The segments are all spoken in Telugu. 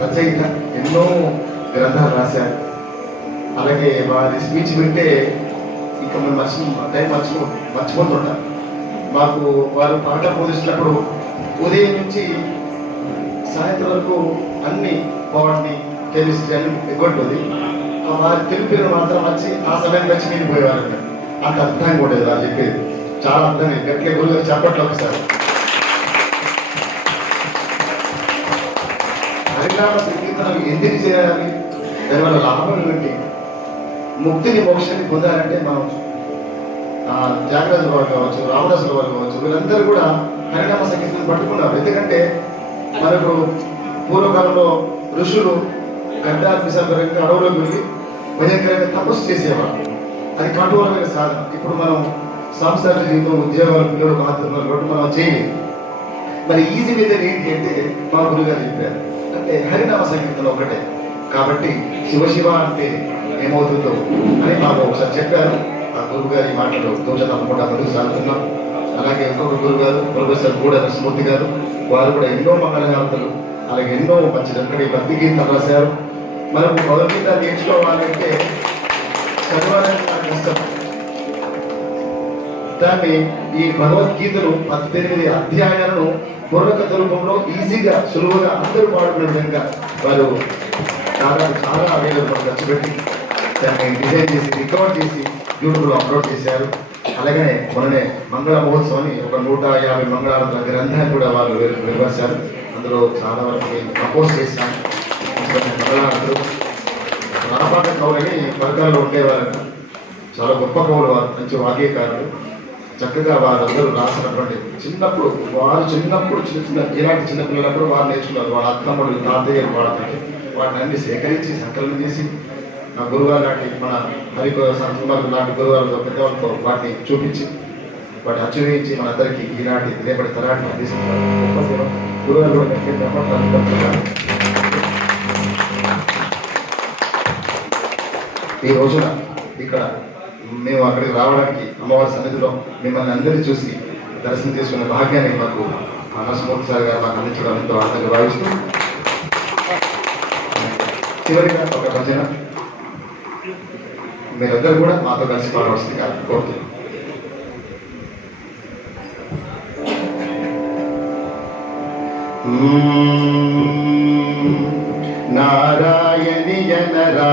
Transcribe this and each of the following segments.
రచయిత, ఎన్నో గ్రంథాలు రాశారు. అలాగే వారి స్పీచ్ వింటే ఇక మేము మర్చిపోతుంటాం. మాకు వారు పాట బోధిస్తున్నప్పుడు ఉదయం నుంచి సాయంత్రం వరకు అన్ని బాడీ కెమిస్ట్రీ అని ఎగ్గొట్టుది. వారి తెలిపిన మాత్రం వచ్చి ఆ సమయం వచ్చి నేను పోయేవారు. అంత అర్థంగా ఉండేది వాళ్ళు చెప్పేది, చాలా అర్థంగా. గట్లే గురుగారు చెప్పట్లు ఒకసారి. హరినామ సంకీర్తనం ఎందుకు చేయాలి, దానివల్ల లాభం ఏమిటి, ముక్తిని మోక్షాన్ని పొందాలంటే మనం త్యాగరాజు వారు కావచ్చు, రామదాసుల వారు కావచ్చు, వీళ్ళందరూ కూడా హరినామ సంకీర్తనం పట్టుకున్నారు. ఎందుకంటే మనకు పూర్వకాలంలో ఋషులు గడ్డాలు విశాఖంగా అడవులోకి వెళ్ళి భయంకరంగా తపస్సు చేసేవారు. అది కఠోరమైన సాధన. ఇప్పుడు మనం సాంస్కృతిక జీవితం, ఉద్యోగాలు, పిల్లలు మాత్రమే కాబట్టి మనం చేయలేదు. మరి ఈజీ మెథడ్ ఏంటి అంటే మా గురుగారు చెప్పారు, అంటే హరినామ సంకీర్తన ఒకటే. కాబట్టి శివ అంటే ఏమవుతుందో అని మాకు ఒకసారి చెప్పారు. ఆ గురువు గారి మాటలు దోష తప్పకుండా ముందుకు సాగుతున్నాం. అలాగే ఇంకొక గురువు గారు ప్రొఫెసర్ గూడ నరసింహమూర్తి గారు, వారు కూడా ఎన్నో మంగళహారతలు అలాగే ఎన్నో మంచి చక్కటి భక్తి గీతాలు రాశారు. మనం భగవద్గీత నేర్చుకోవాలంటే చదవాలని నాకు కష్టం. దాన్ని ఈ భగవద్గీతను 18 అధ్యాయాలను పూర్వకథ రూపంలో ఈజీగా సులువుగా అందరూ పాడుకునే విధంగా వారు దాదాపు చాలా వేల రూపాయలు ఖర్చు పెట్టి దాన్ని డిజైన్ చేసి రికార్డ్ చేసి యూట్యూబ్లో అప్లోడ్ చేశారు. అలాగే మొన్ననే మంగళ మహోత్సవాన్ని ఒక 150 మంగళారతుల గ్రంథాన్ని కూడా వాళ్ళు వెలువరిశారు. అందులో చాలా వరకు కంపోజ్ చేశాను. మంగళారతులు రాపాట కవులని పథకాల్లో ఉండేవారంట. చాలా గొప్ప కవులు వారు, మంచి వాగ్గేయకారులు. చక్కగా వారందరూ రాసినటువంటి చిన్నప్పుడు చిన్న ఇలాంటి చిన్నపిల్లలప్పుడు వారు నేర్చుకున్నారు. వాళ్ళ అత్తమ్మడు తాతయ్యలు వాడుతుంటే వాటిని అన్ని సేకరించి సంకలనం చేసి నా గురువారు లాంటి మన హరికుమార్ లాంటి గురువారు పెద్దవాళ్ళతో వాటిని చూపించి వాటిని అచ్చువేయించి మన అందరికీ ఈనాటి రేపటి తరాన్ని అందిస్తున్నారు. గొప్ప సేవ గురువారు కూడా. ఈ రోజున ఇక్కడ మేము అక్కడికి రావడానికి అమ్మవారి సన్నిధిలో మిమ్మల్ని అందరినీ చూసి దర్శనం చేసుకునే భాగ్యాన్ని మాకు నరసింహమూర్తి సార్ గారు మాకు అందించడం ఎంతో ఆనందంగా భావిస్తూ, చివరిగా ఒక భజన మీరందరూ కూడా మాతో కలిసి పాడవలసింది కాదు కోరుతున్నాం. నారాయణీయ నరా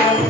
Hallelujah.